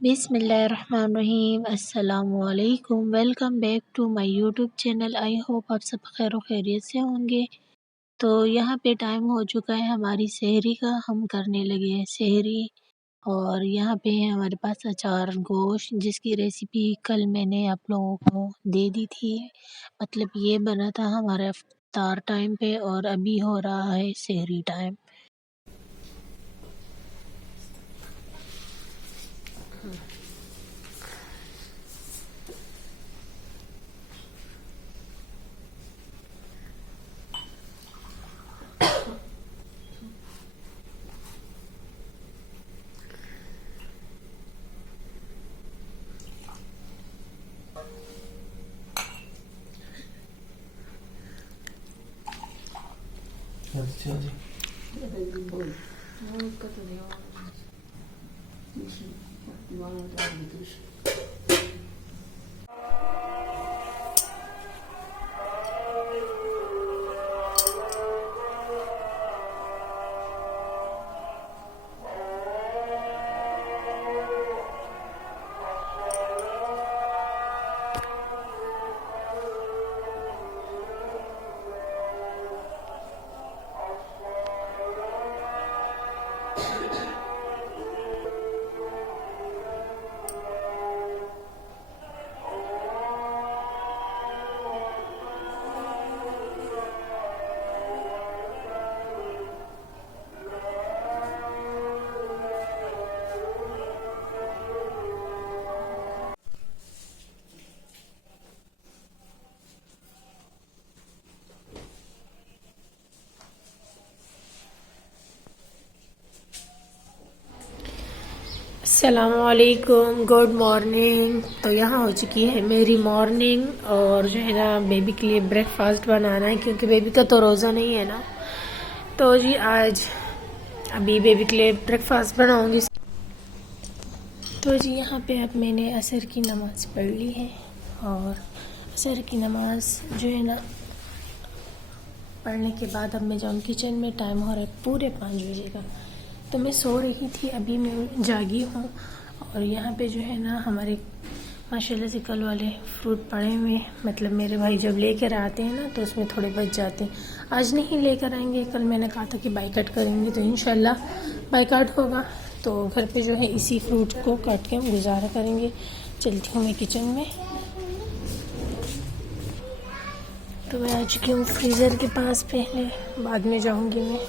बिस्मिल्लाहिर्रहमानिर्रहीम। अस्सलामुअलैकुम। Welcome back to my YouTube channel. I hope आप सब खैर खैरियत से होंगे। तो यहाँ पे टाइम हो चुका है हमारी सहरी का, हम करने लगे हैं सहरी। और यहाँ पे है हमारे पास अचार गोश्त, जिसकी रेसिपी कल मैंने आप लोगों को दे दी थी। मतलब ये बना था हमारा इफ्तार टाइम पे और अभी हो रहा है सहरी टाइम। अच्छा जी। अस्सलामुअलैकुम, गुड मॉर्निंग। तो यहाँ हो चुकी है मेरी मॉर्निंग और जो है ना बेबी के लिए ब्रेकफास्ट बनाना है, क्योंकि बेबी का तो रोज़ा नहीं है ना। तो जी आज अभी बेबी के लिए ब्रेकफास्ट बनाऊंगी। तो जी यहाँ पे अब मैंने असर की नमाज़ पढ़ ली है और असर की नमाज़ जो है ना पढ़ने के बाद अब मैं जाऊँ किचन में। टाइम हो रहा है पूरे 5 बजे का। तो मैं सो रही थी, अभी मैं जागी हूँ। और यहाँ पे जो है ना हमारे माशाल्लाह से कल वाले फ्रूट पड़े हुए हैं। मतलब मेरे भाई जब लेकर आते हैं ना तो उसमें थोड़े बच जाते हैं। आज नहीं लेकर आएंगे, कल मैंने कहा था कि बाइकाट करेंगे, तो इंशाल्लाह बाइकाट होगा तो घर पे जो है इसी फ्रूट को काट के हम गुजारा करेंगे। चलती हूँ मैं किचन में। तो मैं आ चुकी हूँ फ्रीज़र के पास, पहले बाद में जाऊँगी मैं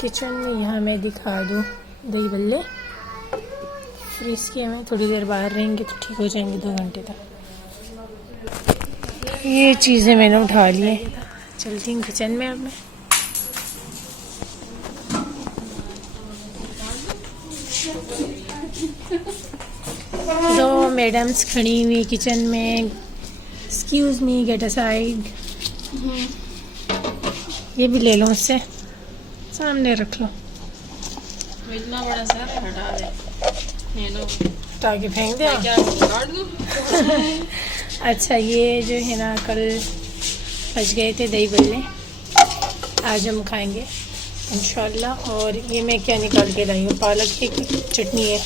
किचन में। यहाँ मैं दिखा दूँ दही बल्ले फ्रीज़ किए हुए, थोड़ी देर बाहर रहेंगे तो ठीक हो जाएंगे 2 घंटे तक। ये चीज़ें मैंने उठा ली है, चलती हूँ किचन में अब मैं। दो मैडम्स खड़ी हुई किचन में। Excuse me, get aside. ये भी ले लो उससे, सामने रख लो। इतना बड़ा सर हटा दे, ये लो ताकि फेंक दे। क्या काट दूं? अच्छा, ये जो है ना कल बच गए थे दही बल्ले, आज हम खाएंगे इंशाल्लाह। और ये मैं क्या निकाल के लाई हूँ, पालक की चटनी है,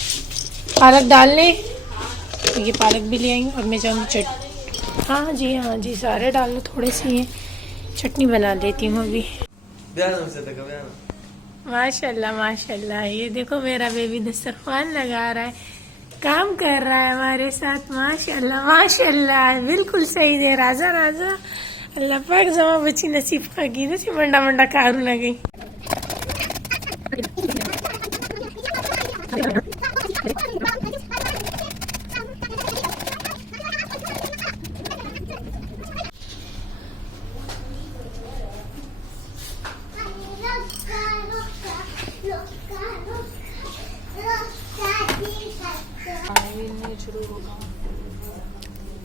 पालक डालने। तो ये पालक भी ले आई हूँ और मैं जाऊँगी हाँ जी सारे डाल लो, थोड़े से हैं, चटनी बना लेती हूँ अभी। माशाल्लाह माशाल्लाह, ये देखो मेरा बेबी दस्तरखान लगा रहा है, काम कर रहा है हमारे साथ। माशाल्लाह माशाल्लाह, बिल्कुल सही दे। राजा राजा अल्लाह पाक जमा बच्ची नसीब का की नसी मंडा मंडा कारू ना गई।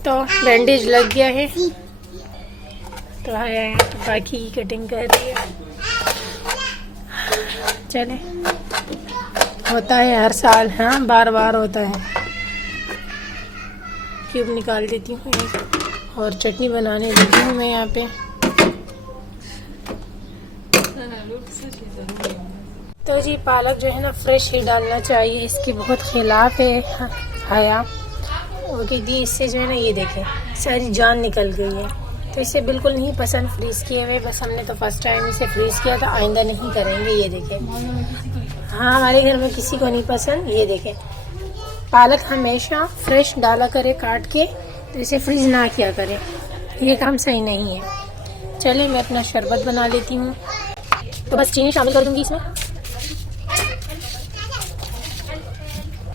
तो बैंडेज लग गया है, तो आया है बाकी की कटिंग कर रही है। चले, होता है हर साल, हाँ बार बार होता है। क्यूब निकाल देती हूँ और चटनी बनाने देती हूँ मैं यहाँ पे। तो जी पालक जो है ना फ्रेश ही डालना चाहिए, इसके बहुत खिलाफ है खाया। वो कहती इससे जो है ना ये देखें सारी जान निकल गई है, तो इसे बिल्कुल नहीं पसंद फ्रीज़ किए हुए। बस हमने तो फर्स्ट टाइम इसे फ्रीज़ किया था, आइंदा नहीं करेंगे। ये देखें, हाँ हमारे घर में किसी को नहीं पसंद। ये देखें, पालक हमेशा फ्रेश डाला करे काट के, तो इसे फ्रीज़ ना किया करें, ये काम सही नहीं है। चलिए मैं अपना शरबत बना लेती हूँ। तो बस चीनी शामिल कर दूँगी इसमें,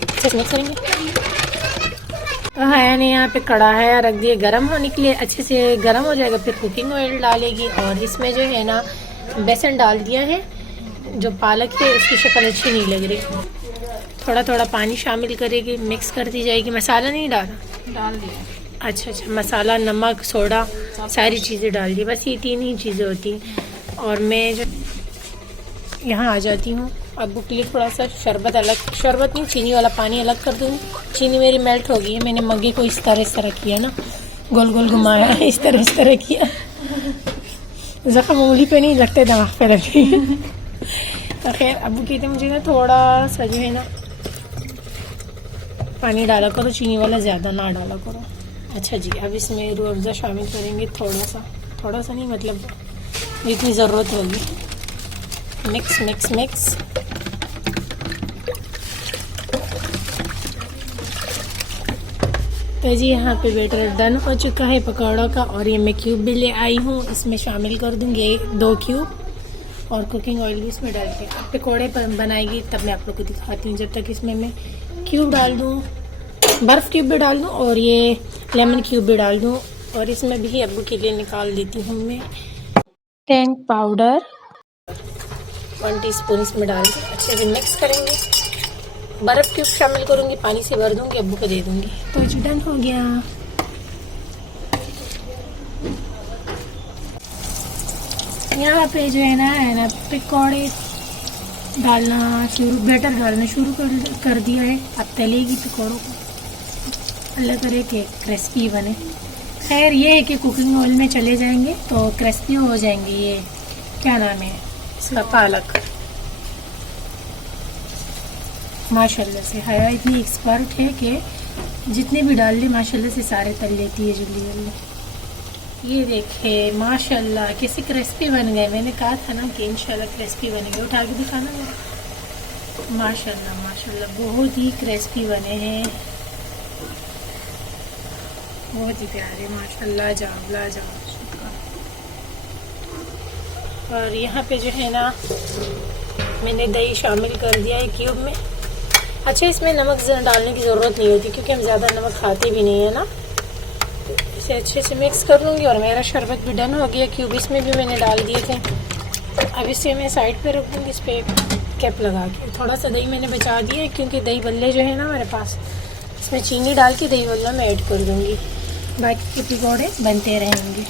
अच्छे से मिक्स करेंगे। तो हया ने यहाँ पे कढ़ाई रख दिए गर्म होने के लिए, अच्छे से गर्म हो जाएगा फिर कुकिंग ऑयल डालेगी। और इसमें जो है ना बेसन डाल दिया है, जो पालक है उसकी शक्ल अच्छी नहीं लग रही। थोड़ा थोड़ा पानी शामिल करेगी, मिक्स करती जाएगी। मसाला नहीं डाल दिया। अच्छा, मसाला, नमक, सोडा सारी चीज़ें डाल दी। बस ये 3 ही चीज़ें होती हैं। और मैं जो यहाँ आ जाती हूँ, अब्बू के लिए थोड़ा सा शरबत अलग, शरबत नहीं चीनी वाला पानी अलग कर दूँगी। चीनी मेरी मेल्ट हो गई है, मैंने मग्गे को इस तरह किया ना, गोल गोल घुमाया, इस तरह किया। जख्म उंगली पे नहीं लगते, दिमाग पे लगते। तो खैर अब्बू कहते मुझे ना थोड़ा सा जो है ना पानी डाला करो, चीनी वाला ज़्यादा ना डाला करो। अच्छा जी, अब इसमें रूह अफ़ज़ा शामिल करेंगे, थोड़ा सा नहीं, मतलब जितनी ज़रूरत होगी। Mix mix mix. तो जी यहाँ पे बैटर डन हो चुका है पकौड़ों का। और ये मैं क्यूब भी ले आई हूँ, इसमें शामिल कर दूँगी 2 क्यूब, और कुकिंग ऑयल भी इसमें डाल के पकौड़े बनाएगी, तब मैं आप लोग को दिखाती हूँ। जब तक इसमें मैं क्यूब डाल दूँ, बर्फ़ क्यूब भी डाल दूँ और ये लेमन क्यूब भी डाल दूँ। और इसमें भी अब्बू के लिए निकाल देती हूँ मैं टैंग पाउडर 1 टीस्पून इसमें डाल के अच्छे से मिक्स करेंगे। बर्फ़ क्यूब शामिल करूँगी, पानी से भर दूँगी, अब्बू को दे दूँगी। तो जी डन हो गया। यहाँ पे जो है ना पकौड़े डालना शुरू, बैटर डालना शुरू कर दिया है। अब तलेगी पकौड़ों को, अल्लाह करे कि क्रिस्पी बने। खैर ये है कि कुकिंग ऑयल में चले जाएंगे तो क्रिस्पी हो जाएंगे। ये क्या नाम है इसका, पालक। माशाल्लाह से हया इतनी एक्सपर्ट है कि जितने भी डाल ले माशाल्लाह से सारे तल लेती है जल्दी जल्दी। ये देखे माशाल्लाह कैसे क्रिस्पी बन गए। मैंने कहा था ना कि इंशाल्लाह क्रिस्पी बनेंगे। उठा के दिखाना मेरा। माशाल्लाह माशाल्लाह बहुत ही क्रिस्पी बने हैं, बहुत ही प्यारे माशाल्लाह, लाजवाब। और यहाँ पे जो है ना मैंने दही शामिल कर दिया है क्यूब में। अच्छा, इसमें नमक डालने की ज़रूरत नहीं होती क्योंकि हम ज़्यादा नमक खाते भी नहीं है ना। इसे अच्छे से मिक्स कर लूँगी। और मेरा शरबत भी डन हो गया, क्यूब इसमें भी मैंने डाल दिए थे। अब इसे मैं साइड पे रख दूँगी, इस पर कैप लगा के। थोड़ा सा दही मैंने बचा दिया है क्योंकि दही बल्ले जो है ना मेरे पास, इसमें चीनी डाल के दही बल्ला मैं ऐड कर दूँगी, बाकी के पकौड़े बनते रहेंगे।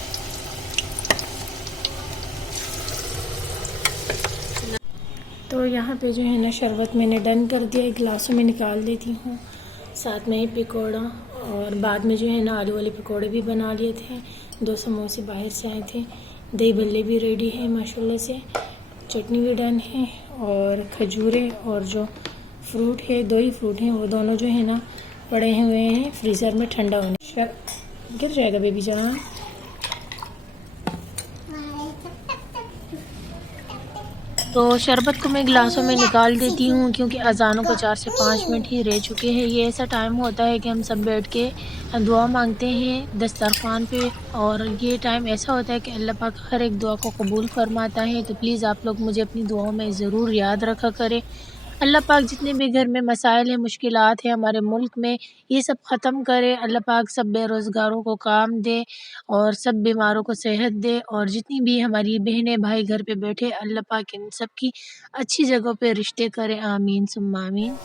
तो यहाँ पे जो है ना शरबत मैंने डन कर दिया, गिलासों में निकाल देती हूँ, साथ में ही पकौड़ा। और बाद में जो है ना आलू वाले पकौड़े भी बना लिए थे, 2 समोसे बाहर से आए थे, दही बल्ले भी रेडी है माशाल्लाह से, चटनी भी डन है। और खजूरें और जो फ्रूट है, 2 ही फ्रूट हैं, वो दोनों जो है ना पड़े हुए हैं फ्रीज़र में ठंडा होने। गिर जाएगा बेबी जान। तो शरबत को मैं गिलासों में निकाल देती हूँ क्योंकि अजानों को 4 से 5 मिनट ही रह चुके हैं। ये ऐसा टाइम होता है कि हम सब बैठ के दुआ मांगते हैं दस्तरखान पे, और ये टाइम ऐसा होता है कि अल्लाह पाक हर एक दुआ को कबूल फरमाता है। तो प्लीज़ आप लोग मुझे अपनी दुआओं में ज़रूर याद रखा करें। अल्लाह पाक जितने भी घर में मसाइल हैं, मुश्किलात हैं हमारे मुल्क में, ये सब ख़त्म करे। अल्लाह पाक सब बेरोज़गारों को काम दे और सब बीमारों को सेहत दे। और जितनी भी हमारी बहनें भाई घर पे बैठे, अल्लाह पाक इन सब की अच्छी जगहों पे रिश्ते करे। आमीन सुम्मा आमीन।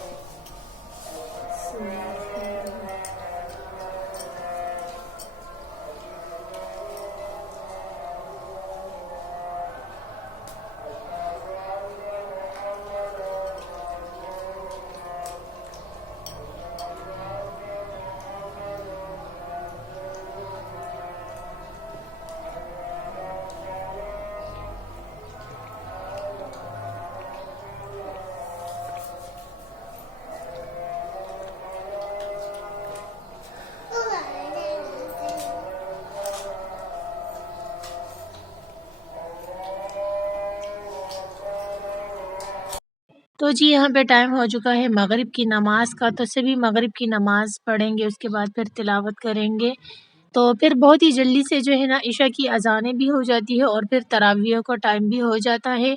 तो जी यहाँ पे टाइम हो चुका है मगरिब की नमाज का, तो सभी मगरिब की नमाज पढ़ेंगे, उसके बाद फिर तिलावत करेंगे। तो फिर बहुत ही जल्दी से जो है ना इशा की अज़ानें भी हो जाती है और फिर तरावियों का टाइम भी हो जाता है।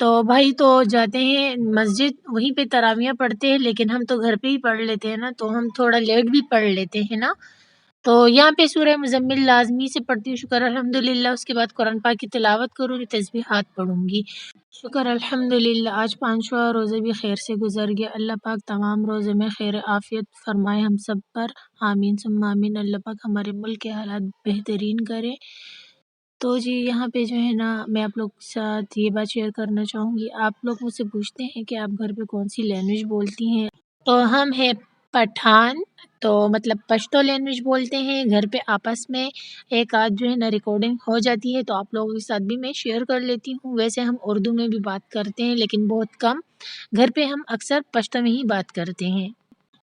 तो भाई तो जाते हैं मस्जिद, वहीं पे तरावियाँ पढ़ते हैं, लेकिन हम तो घर पे ही पढ़ लेते हैं ना, तो हम थोड़ा लेट भी पढ़ लेते हैं ना। तो यहाँ पे सूरह मुज़म्मिल लाज़मी से पढ़ती हूँ, शुक्र अल्हम्दुलिल्लाह। उसके बाद कुरान पाक की तिलावत करूँगी, तस्बीहात पढ़ूँगी। शुक्र अल्हम्दुलिल्लाह, आज 5वां रोज़ा भी खैर से गुज़र गया। अल्लाह पाक तमाम रोज़े में खैर आफ़ियत फ़रमाए हम सब पर, आमीन सुम्मा आमीन। अल्लाह पाक हमारे मुल्क के हालात बेहतरीन करे। तो जी यहाँ पे जो है ना मैं आप लोग के साथ ये बात शेयर करना चाहूँगी। आप लोग मुझसे पूछते हैं कि आप घर पे कौन-सी लैंग्वेज बोलती हैं? तो हम हैं पठान, तो मतलब पश्तो लैंग्वेज बोलते हैं। घर पे आपस में एक आध जो है ना रिकॉर्डिंग हो जाती है, तो आप लोगों के साथ भी मैं शेयर कर लेती हूँ। वैसे हम उर्दू में भी बात करते हैं, लेकिन बहुत कम। घर पे हम अक्सर पश्तो में ही बात करते हैं।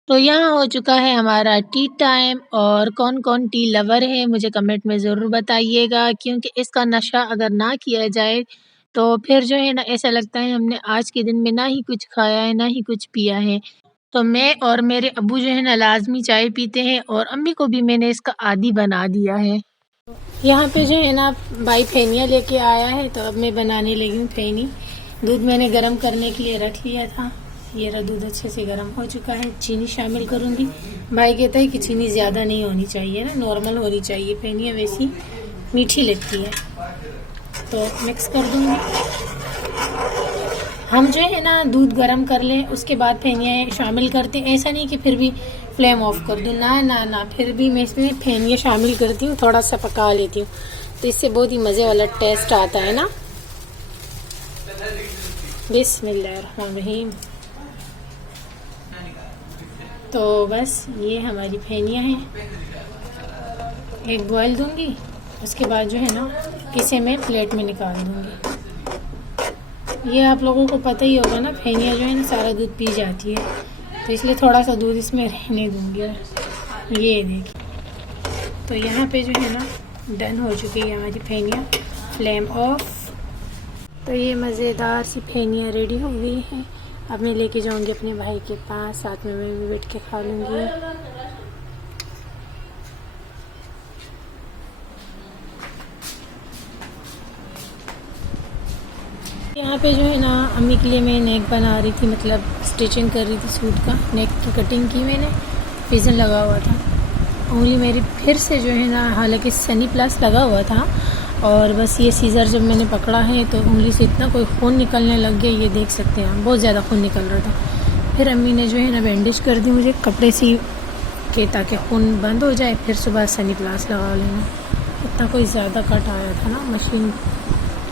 तो यहाँ हो चुका है हमारा टी टाइम, और कौन-कौन टी लवर है मुझे कमेंट में ज़रूर बताइएगा, क्योंकि इसका नशा अगर ना किया जाए तो फिर जो है ना ऐसा लगता है हमने आज के दिन में ना ही कुछ खाया है, ना ही कुछ पिया है। तो मैं और मेरे अब्बू जो है ना लाज़मी चाय पीते हैं, और अम्मी को भी मैंने इसका आदी बना दिया है। यहाँ पे जो है ना भाई फेनिया लेके आया है, तो अब मैं बनाने लगी हूँ फेनी। दूध मैंने गरम करने के लिए रख लिया था। ये रहा दूध अच्छे से गरम हो चुका है। चीनी शामिल करूँगी। भाई कहता है कि चीनी ज़्यादा नहीं होनी चाहिए ना, नॉर्मल होनी चाहिए, फेनिया वैसी मीठी लगती है। तो मिक्स कर दूँगी। हम जो है ना दूध गरम कर लें, उसके बाद फेनिया शामिल करते हैं। ऐसा नहीं कि फिर भी फ्लेम ऑफ कर दूँ, ना ना ना, फिर भी मैं इसमें फेनिया शामिल करती हूँ, थोड़ा सा पका लेती हूँ, तो इससे बहुत ही मज़े वाला टेस्ट आता है ना। बिस्मिल्लाहिर्रहमानिर्रहीम। तो बस ये हमारी फेनिया है, एक बॉयल दूंगी, उसके बाद जो है ना इसे मैं प्लेट में निकाल दूंगी। ये आप लोगों को पता ही होगा ना, फेनिया जो है ना सारा दूध पी जाती है, तो इसलिए थोड़ा सा दूध इसमें रहने दूंगी। ये देखिए, तो यहाँ पे जो है ना डन हो चुकी है हमारी फेनिया। Flame of. तो ये मज़ेदार सी फेनिया रेडी हो गई है। अब मैं लेके जाऊंगी अपने भाई के पास, साथ में मैं भी बैठ के खा लूँगी। यहाँ पे जो है ना अम्मी के लिए मैं नेक बना रही थी, मतलब स्टिचिंग कर रही थी सूट का। नेक की कटिंग की मैंने, पिजन लगा हुआ था। उंगली मेरी फिर से जो है ना, हालांकि सनी प्लस लगा हुआ था, और बस ये सीज़र जब मैंने पकड़ा है तो उंगली से इतना कोई खून निकलने लग गया, ये देख सकते हैं आप, बहुत ज़्यादा खून निकल रहा था। फिर अम्मी ने जो है ना बैंडेज कर दी मुझे कपड़े सी के, ताकि खून बंद हो जाए, फिर सुबह सनी प्लस लगा लेना। इतना कोई ज़्यादा कट आया था ना, मशीन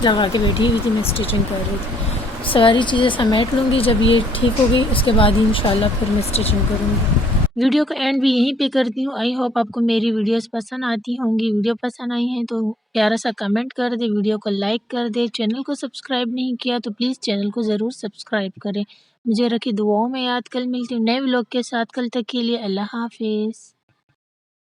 लगा के बैठी हुई थी, मैं स्टिचिंग कर रही थी। सारी चीज़ें समेट लूँगी, जब ये ठीक हो गई उसके बाद ही इंशाल्लाह फिर मैं स्टिचिंग करूँगी। वीडियो का एंड भी यहीं पे करती हूँ। आई होप आपको मेरी वीडियोस पसंद आती होंगी। वीडियो पसंद आई है तो प्यारा सा कमेंट कर दे, वीडियो को लाइक कर दे। चैनल को सब्सक्राइब नहीं किया तो प्लीज़ चैनल को ज़रूर सब्सक्राइब करें। मुझे रखी दुआओं में याद। कल मिलती हूँ नए व्लॉग के साथ। कल तक के लिए अल्लाह हाफिज़।